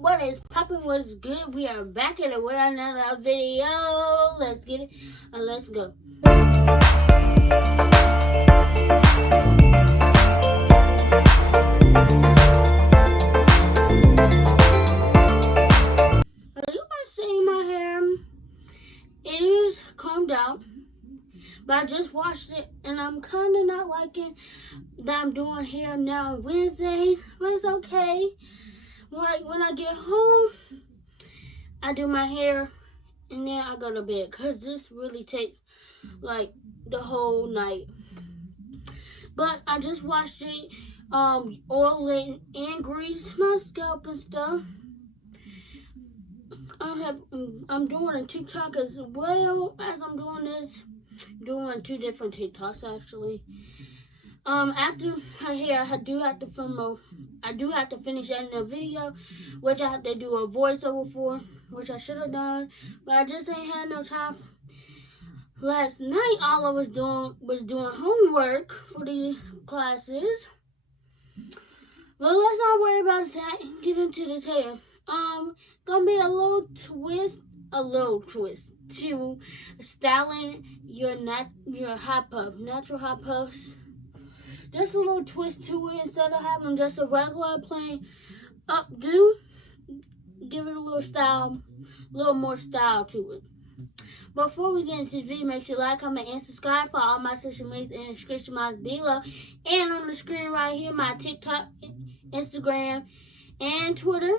What is popping? What is good? We are back at it with another video. Let's get it and let's go. As you can see, my hair is combed out, but I just washed it and I'm kind of not liking that I'm doing hair now on Wednesday, but it's okay. Like when I get home, I do my hair and then I go to bed because this really takes like the whole night. But I just washed it, oil it and grease my scalp and stuff. I'm doing a TikTok as well as I'm doing this. Doing two different TikToks actually. After my hair, I do have to finish editing a video, which I have to do a voiceover for, which I should have done, but I just ain't had no time. Last night, all I was doing homework for the classes. But let's not worry about that and get into this hair. Gonna be a little twist to styling your hot puff, natural hot puffs. Just a little twist to it instead of having just a regular plain updo. Give it a little style, a little more style to it. Before we get into this video, make sure you like, comment, and subscribe for all my social media in the description box below. And on the screen right here, my TikTok, Instagram, and Twitter.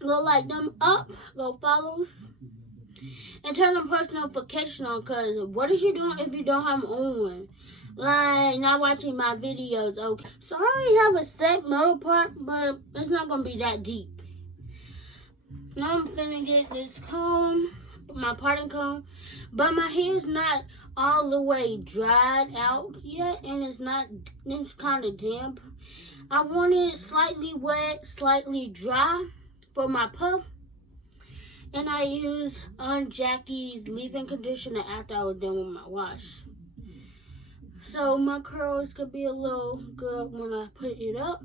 Go like them up, go follow, and turn on post notification on, because what is you doing if you don't have them on? Like, not watching my videos, okay? So I already have a set middle part, but it's not going to be that deep. Now I'm finna get this comb, my parting comb, but my hair's not all the way dried out yet, and it's kind of damp. I want it slightly wet, slightly dry for my puff, and I use Aunt Jackie's leave-in conditioner after I was done with my wash. So my curls could be a little good when I put it up.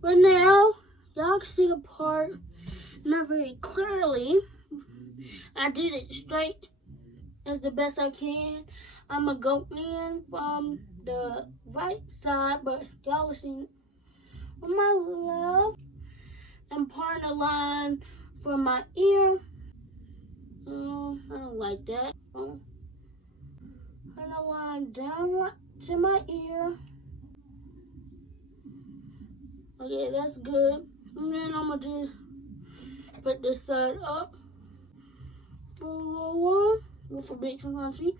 But now, y'all can see the part not very clearly. I did it straight as the best I can. I'm going to go in from the right side, but y'all will see on my left. I'm parting a line from my ear. I don't like that. Parting a line down to my ear. Okay, that's good. And then I'm going to just put this side up. With a big country.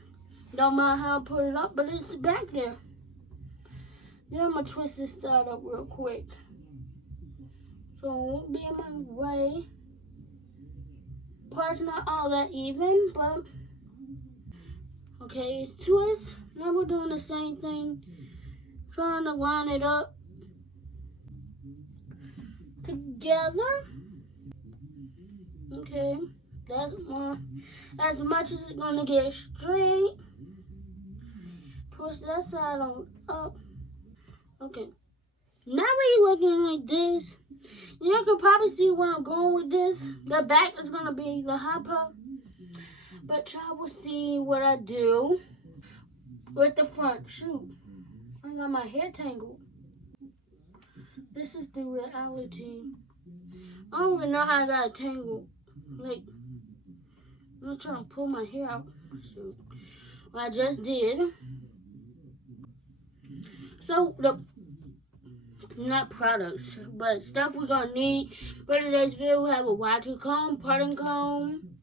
Don't mind how I put it up, but it's back there. Then I'm going to twist this side up real quick, so it won't be in my way. Part's not all that even, but okay, twist. Now we're doing the same thing, trying to line it up together. Okay, that's as much as it's gonna get straight. Twist that side on up. Okay, now we're looking like this. You can probably see where I'm going with this. The back is gonna be the hot puff, but y'all will see what I do with the front. Shoot, I got my hair tangled. This is the reality. I don't even know how I got it tangled. Like, I'm not trying to pull my hair out. Shoot, well, I just did. So not products, but stuff we're gonna need for today's video. We have a Y2 comb, parting comb.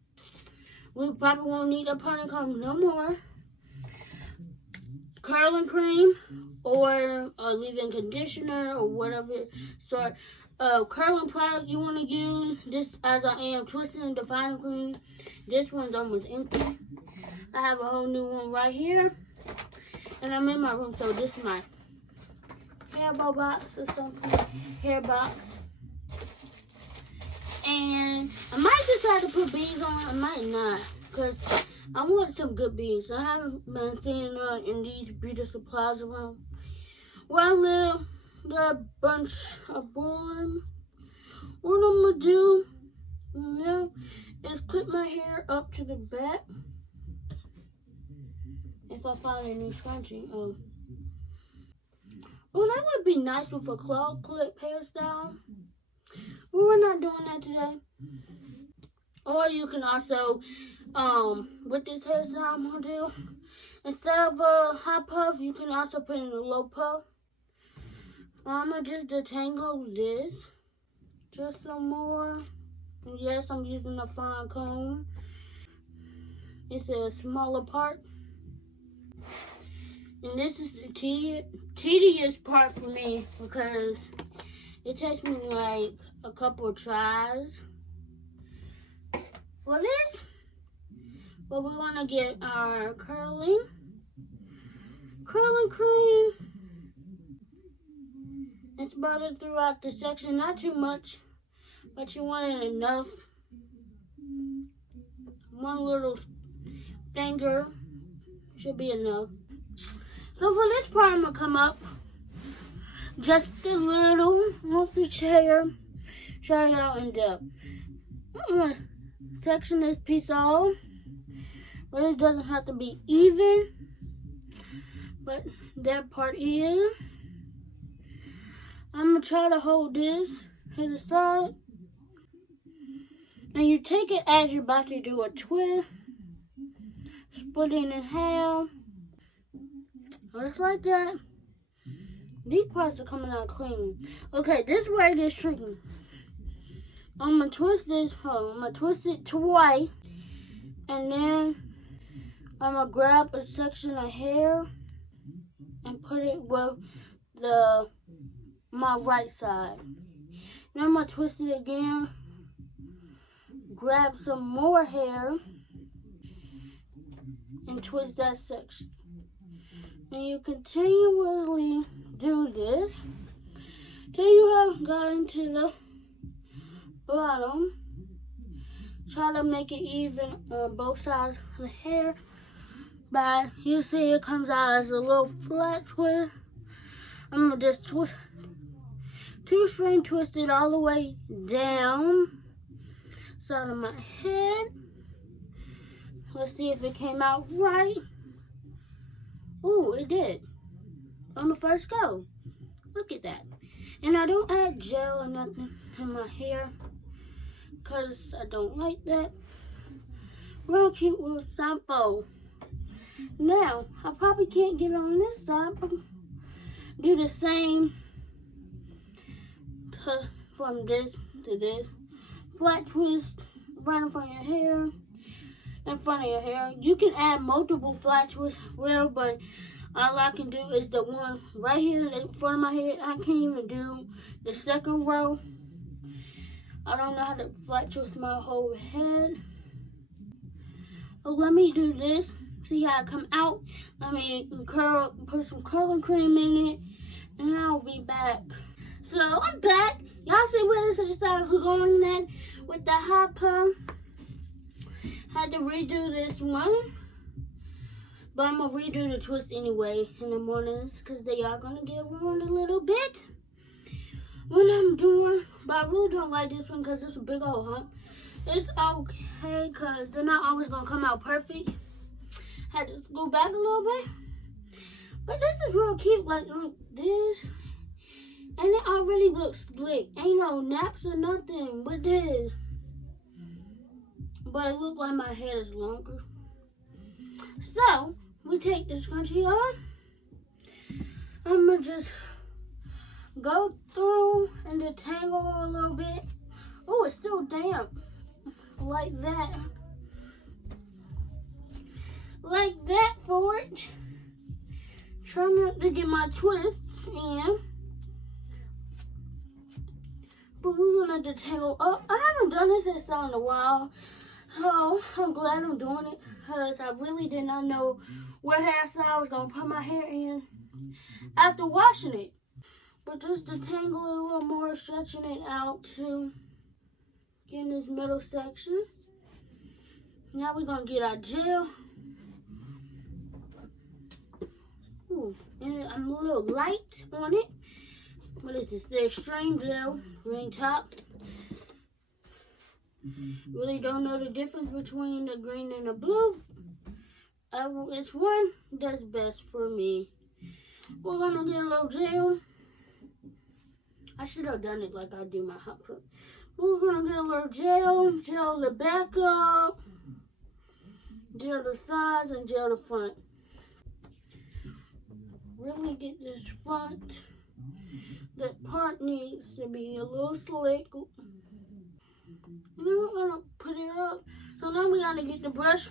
We probably won't need a parting comb no more. Curling cream or a leave-in conditioner or whatever sort of curling product you want to use. This, as I am twisting the final cream, this one's almost empty. I have a whole new one right here, and I'm in my room, so this is my hair box or something, hair box. And I might decide to put beads on, I might not, because I want some good beads. I haven't been seeing in these beauty supplies around where I live. They're a bunch of born what I'm gonna do now is clip my hair up to the back. If I find a new scrunchie. Oh, that would be nice with a claw clip hairstyle. But we're not doing that today. Or you can also, with this hairstyle I'm gonna do, instead of a high puff, you can also put in a low puff. I'm gonna just detangle this. Just some more. And yes, I'm using a fine comb. It's a smaller part. And this is the tedious part for me because it takes me like a couple of tries for this. But we want to get our curling cream and spread it throughout the section. Not too much, but you want it enough. One little finger should be enough. So for this part, I'm going to come up just a little off the chair, show y'all in depth. I'm going to section this piece off. But it doesn't have to be even, but that part is. I'm going to try to hold this to the side. And you take it as you're about to do a twist, split it in half. Just like that. These parts are coming out clean. Okay, this is where it gets tricky. I'm going to twist this. I'm going to twist it twice. And then I'm going to grab a section of hair and put it with my right side. Then I'm going to twist it again. Grab some more hair and twist that section. And you continuously do this till you have gotten to the bottom. Try to make it even on both sides of the hair. But you see it comes out as a little flat twist. I'm going to just twist, two-string twist it all the way down side of my head. Let's see if it came out right. Ooh, it did. On the first go. Look at that. And I don't add gel or nothing in my hair because I don't like that. Real cute little sample. Now, I probably can't get on this side, but do the same from this to this. Flat twist right in front of your hair. In front of your hair. You can add multiple flat twists, but all I can do is the one right here in front of my head. I can't even do the second row. I don't know how to flat twist my whole head. So let me do this. See how it come out. Let me put some curling cream in it, and I'll be back. So I'm back. Y'all see where this hairstyle is going at with the hot pump. Had to redo this one, but I'm gonna redo the twist anyway in the mornings because they are gonna get worn a little bit when I'm doing. But I really don't like this one because it's a big old hump. It's okay because they're not always gonna come out perfect. Had to go back a little bit, but this is real cute, like this, and it already looks slick. Ain't no naps or nothing with this. But it looks like my head is longer. So, we take the scrunchie off. I'm going to just go through and detangle a little bit. Oh, it's still damp. Like that. Like that for it. Try not to get my twists in. But we're going to detangle up. I haven't done this hairstyle in a while. So, I'm glad I'm doing it because I really did not know what hairstyle I was going to put my hair in after washing it. But just detangle it a little more, stretching it out to get in this middle section. Now we're going to get our gel. Ooh, and I'm a little light on it. What is this? The extreme gel, green top. really don't know the difference between the green and the blue. It's one that's best for me. We're gonna get a little gel. I should have done it like I do my hot crook. We're gonna get a little gel the back up, gel the sides, and gel the front. Really get this front. That part needs to be a little slick. And then we're gonna put it up. So now we gotta get the brush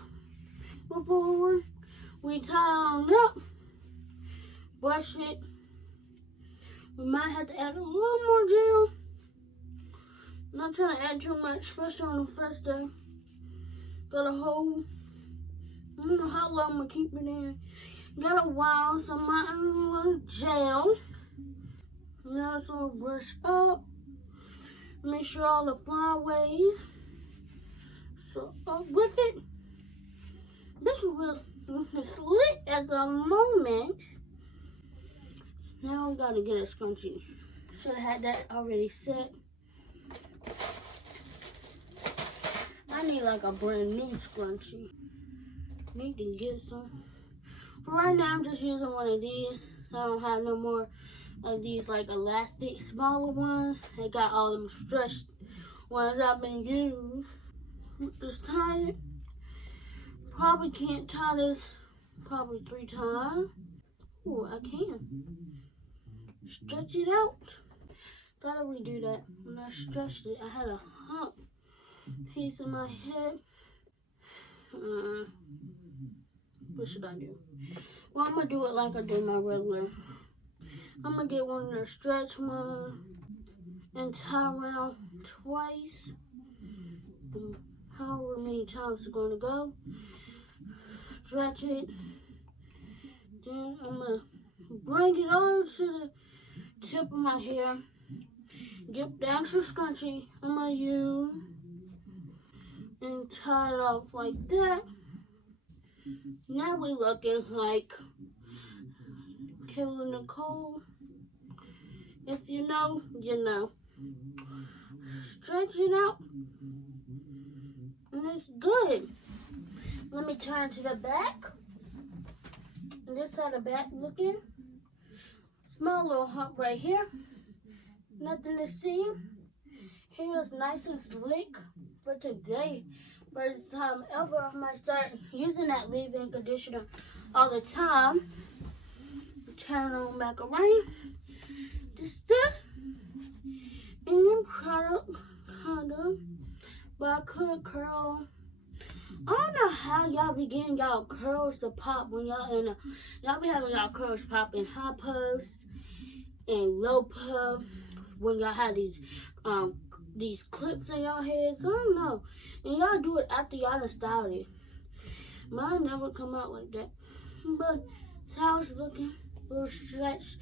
before we tie on up. Brush it. We might have to add a little more gel. Not trying to add too much, especially on the first day. Got a whole, I don't know how long I'm gonna keep it in. Got a while, so I might add a little gel. Now it's gonna brush up. Make sure all the flyaways. So up with it. This is really slick at the moment. Now we gotta get a scrunchie. Should have had that already set. I need like a brand new scrunchie. Need to get some. For right now, I'm just using one of these. I don't have no more of these like elastic smaller ones. They got all them stretched ones I've been using. Just tie it. Probably can't tie this probably 3 times. Oh, I can. Stretch it out. Gotta redo that. When I stretched it, I had a hump piece in my head. What should I do? Well, I'm gonna do it like I do my regular. I'm gonna get one of the stretch ones and tie around twice. However many times it's gonna go. Stretch it. Then I'm gonna bring it on to the tip of my hair. Get the extra scrunchie I'm gonna use and tie it off like that. Now we looking like Killer Nicole. If you know, you know. Stretch it out. And it's good. Let me turn to the back. And this how the back looking. Small little hump right here. Nothing to see. Hair is nice and slick for today. First time ever, I might start using that leave-in conditioner all the time. Turn on back around. Just that. And then product kind of. But I could curl. I don't know how y'all be getting y'all curls to pop when y'all in a, y'all be having y'all curls pop in high puffs and low puff when y'all have these clips in y'all heads. I don't know. And y'all do it after y'all done styled it. Mine never come out like that. But how it's looking, real stretched,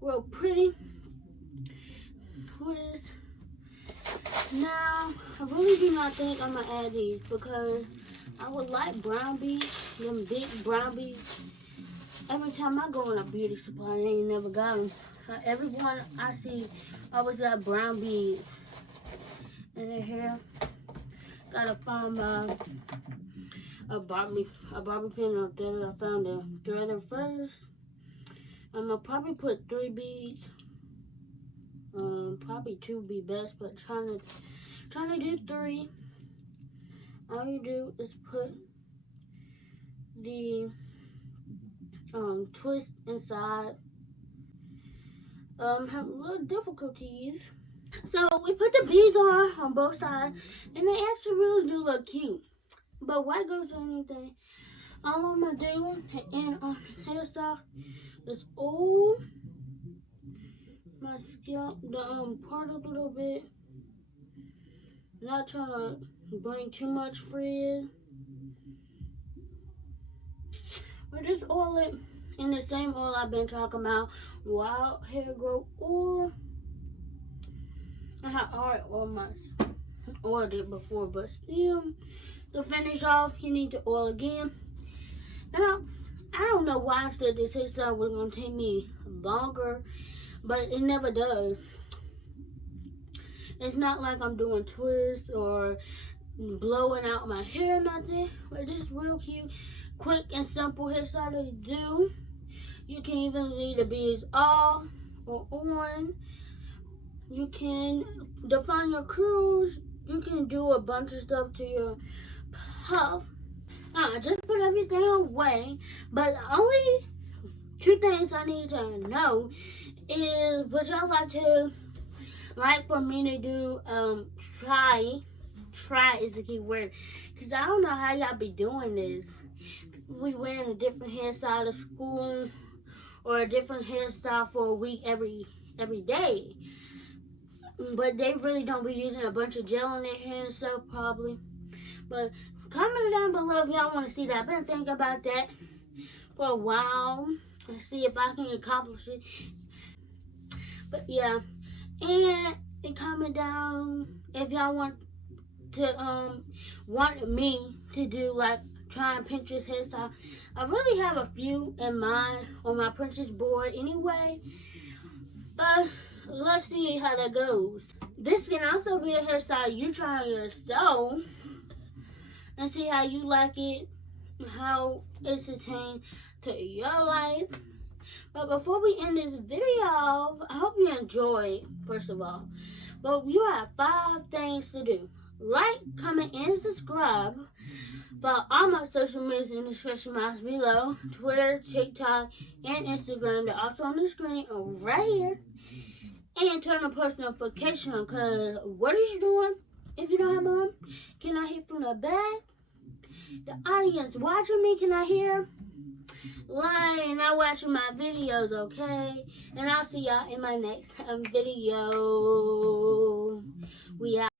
real pretty. Twist. Now, I really do not think I'm gonna add these because I would like brown beads, them big brown beads. Every time I go in a beauty supply, they ain't never got them. Everyone I see always got brown beads in their hair. Gotta find a bobby pin or thread. I found a threader first. I'm gonna probably put 3 beads. Probably 2 would be best, but trying to do 3. All you do is put the twist inside. Have a little difficulties. So we put the beads on both sides, and they actually really do look cute. But why go to anything? All I'm gonna do and on the hairstyle is oil my scalp, the part a little bit. Not trying to bring too much frizz. Or just oil it in the same oil I've been talking about. Wild hair growth oil. I have already oiled it before, but still, to finish off, you need to oil again. Now, I don't know why I said this hairstyle was gonna take me longer, but it never does. It's not like I'm doing twists or blowing out my hair, nothing. But just real cute, quick and simple hairstyle to do. You can even leave the beads off or on. You can define your curls. You can do a bunch of stuff to your puff. Just put everything away. But the only two things I need to know is, would y'all like for me to do try is the key word, because I don't know how y'all be doing this. We wearing a different hairstyle to school or a different hairstyle for a week every day, but they really don't be using a bunch of gel in their hair and stuff probably. But comment down below if y'all want to see that. I've been thinking about that for a while and see if I can accomplish it. But yeah, and comment down if y'all want me to do like try and Pinterest hairstyle. I really have a few in mind on my Pinterest board anyway, but let's see how that goes. This can also be a hairstyle you try yourself and see how you like it, how it's attained to your life. But before we end this video, I hope you enjoyed, first of all. But you have 5 things to do. Like, comment, and subscribe. Follow all my social medias in the description box below. Twitter, TikTok, and Instagram. They're also on the screen right here. And turn on post notification on, because what is you doing if you don't have on? Can I hear from the back? The audience watching me, can I hear? Like, not watching my videos, okay? And I'll see y'all in my next video. We out.